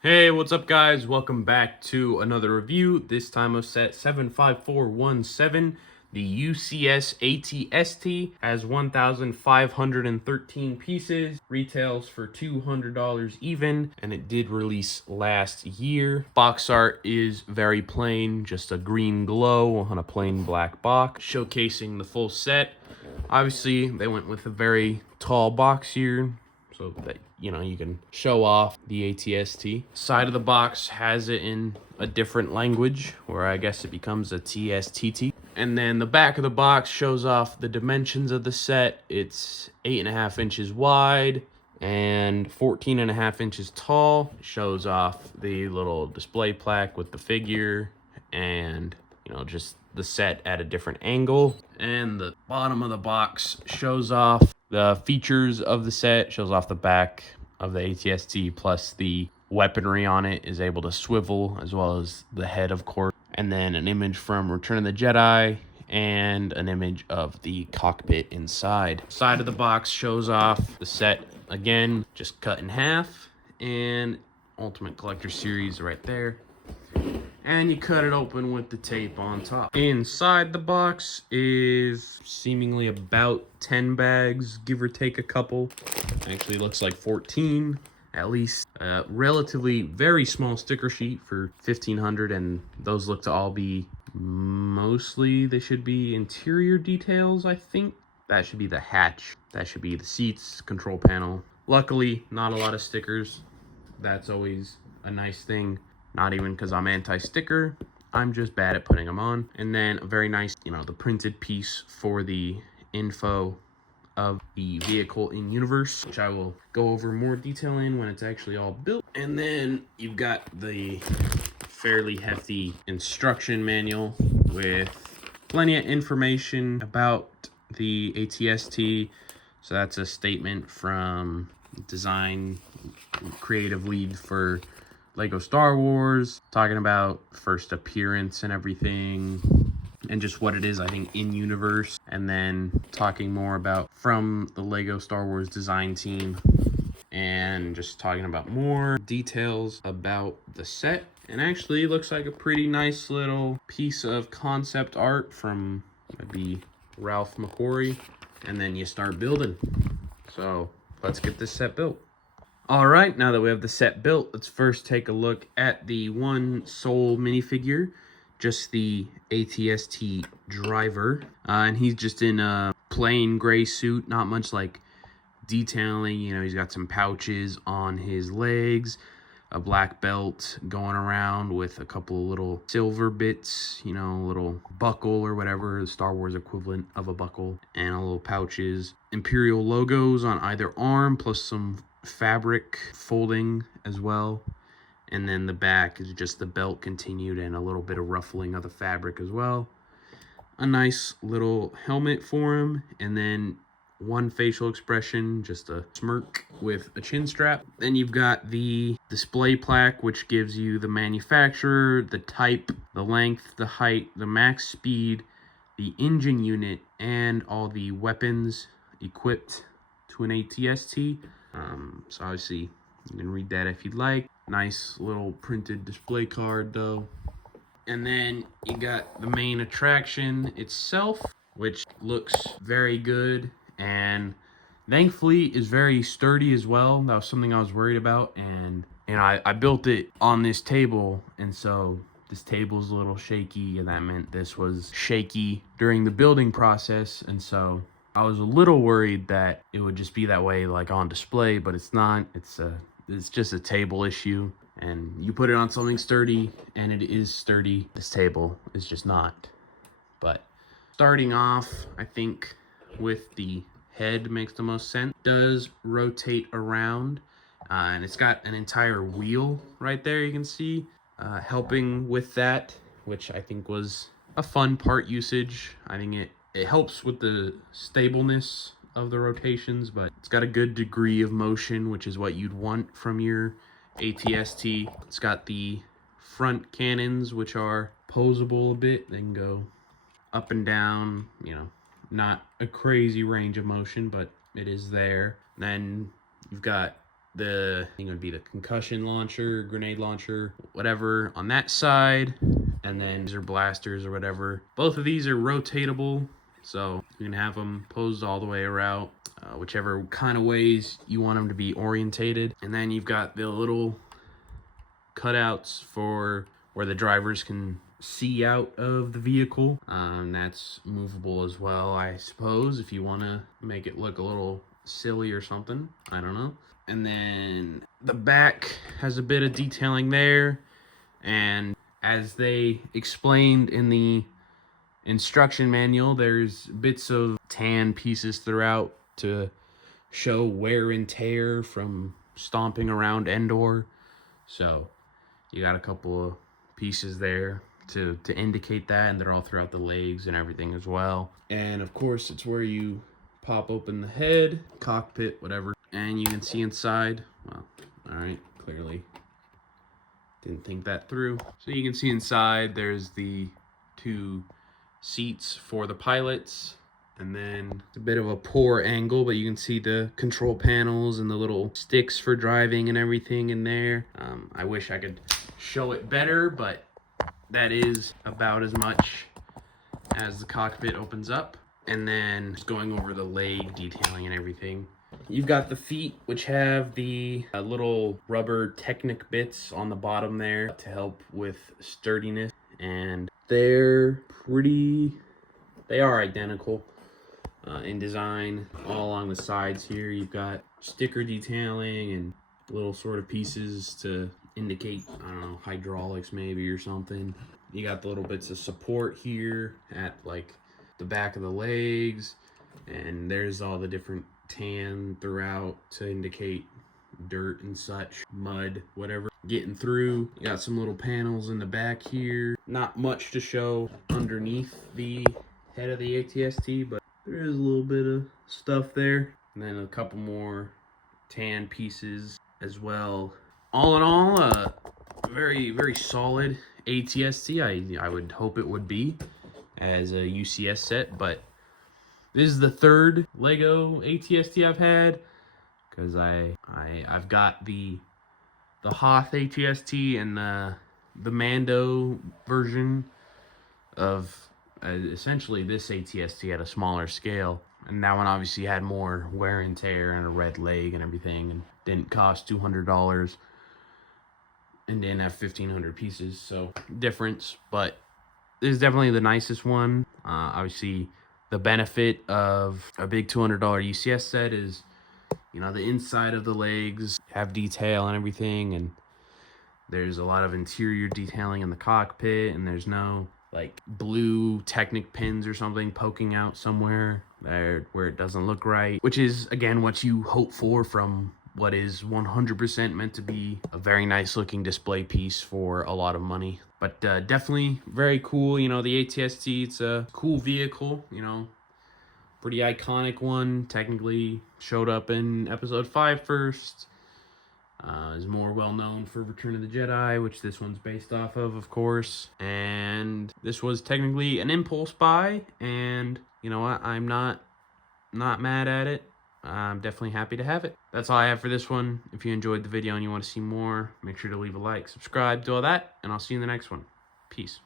Hey, what's up guys? Welcome back to another review, this time of set 75417. The UCS ATST has 1,513 pieces, retails for $200 even, and it did release last year. Box art is very plain, just a green glow on a plain black box, showcasing the full set. Obviously, they went with a very tall box here, so that you can show off the ATST. Side of the box has it in a different language, where I guess it becomes a TSTT. And then the back of the box shows off the dimensions of the set. It's 8.5 inches wide and 14.5 inches tall. It shows off the little display plaque with the figure and just the set at a different angle. And the bottom of the box shows off the features of the set, shows off the back of the ATST, plus the weaponry on it is able to swivel, as well as the head, of course. And then an image from Return of the Jedi and an image of the cockpit inside. Side of the box shows off the set again, just cut in half, and Ultimate Collector Series right there. And you cut it open with the tape on top. Inside the box is seemingly about 10 bags, give or take a couple. Actually looks like 14 at least. Relatively very small sticker sheet for $1,500, and those look to all be mostly, they should be interior details, I think. That should be the hatch, that should be the seats, control panel. Luckily, not a lot of stickers. That's always a nice thing. Not even because I'm anti-sticker, I'm just bad at putting them on. And then a very nice, the printed piece for the info of the vehicle in universe, which I will go over more detail in when it's actually all built. And then you've got the fairly hefty instruction manual with plenty of information about the ATST. So that's a statement from design creative lead for Lego Star Wars, talking about first appearance and everything, and just what it is, I think, in universe. And then talking more about from the Lego Star Wars design team, and just talking about more details about the set. And actually looks like a pretty nice little piece of concept art from maybe Ralph McQuarrie. And then you start building. So let's get this set built. All right, now that we have the set built, let's first take a look at the one sole minifigure, just the ATST driver. And he's just in a plain gray suit, not much like detailing. He's got some pouches on his legs, a black belt going around with a couple of little silver bits, a little buckle or whatever, the Star Wars equivalent of a buckle, and a little pouches. Imperial logos on either arm, plus some fabric folding as well. And then the back is just the belt continued and a little bit of ruffling of the fabric as well. A nice little helmet for him, and then one facial expression, just a smirk with a chin strap. Then you've got the display plaque, which gives you the manufacturer, the type, the length, the height, the max speed, the engine unit, and all the weapons equipped to an ATST. So obviously you can read that if you'd like. Nice little printed display card though. And then you got the main attraction itself, which looks very good and thankfully is very sturdy as well. That was something I was worried about, and I built it on this table, and so this table's a little shaky, and that meant this was shaky during the building process. And so I was a little worried that it would just be that way like on display, but it's not. It's just a table issue, and you put it on something sturdy and it is sturdy. This table is just not. But starting off, I think with the head makes the most sense. It does rotate around, and it's got an entire wheel right there, you can see, helping with that, which I think was a fun part usage. I think it helps with the stableness of the rotations, but it's got a good degree of motion, which is what you'd want from your ATST. It's got the front cannons, which are posable a bit. They can go up and down, not a crazy range of motion, but it is there. Then you've got the, I think it would be the concussion launcher, grenade launcher, whatever on that side. And then these are blasters or whatever. Both of these are rotatable, so you can have them posed all the way around, whichever kind of ways you want them to be orientated. And then you've got the little cutouts for where the drivers can see out of the vehicle. That's movable as well, I suppose, if you want to make it look a little silly or something. I don't know. And then the back has a bit of detailing there, and as they explained in the instruction manual, there's bits of tan pieces throughout to show wear and tear from stomping around Endor. So you got a couple of pieces there to indicate that, and they're all throughout the legs and everything as well. And of course, it's where you pop open the head, cockpit, whatever, and you can see inside. Well, all right, clearly didn't think that through. So you can see inside there's the 2 seats for the pilots, and then it's a bit of a poor angle, but you can see the control panels and the little sticks for driving and everything in there. I wish I could show it better, but that is about as much as the cockpit opens up. And then just going over the leg detailing and everything. You've got the feet, which have the little rubber Technic bits on the bottom there to help with sturdiness. And they are identical in design. All along the sides here, you've got sticker detailing and little sort of pieces to indicate, I don't know, hydraulics maybe or something. You got the little bits of support here at like the back of the legs, and there's all the different tan throughout to indicate dirt and such, mud, whatever getting through. You got some little panels in the back here. Not much to show underneath the head of the ATST, but there is a little bit of stuff there. And then a couple more tan pieces as well. All in all, a very, very solid ATST. I would hope it would be as a UCS set, but this is the 3rd Lego ATST I've had, because I've got the Hoth ATST and the Mando version of essentially this ATST at a smaller scale, and that one obviously had more wear and tear and a red leg and everything, and didn't cost $200 and didn't have 1,500 pieces, so difference. But this is definitely the nicest one. Obviously, the benefit of a big $200 UCS set is, you know, the inside of the legs have detail and everything, and there's a lot of interior detailing in the cockpit, and there's no like blue Technic pins or something poking out somewhere there where it doesn't look right, which is again what you hope for from what is 100% meant to be a very nice looking display piece for a lot of money. But definitely very cool. You know, the ATST, it's a cool vehicle, you know, pretty iconic one. Technically showed up in episode 5 first. Is more well known for Return of the Jedi, which this one's based off of course. And this was technically an impulse buy, and you know what, I'm not mad at it. I'm definitely happy to have it. That's all I have for this one. If you enjoyed the video and you want to see more, make sure to leave a like, subscribe, do all that, and I'll see you in the next one. Peace.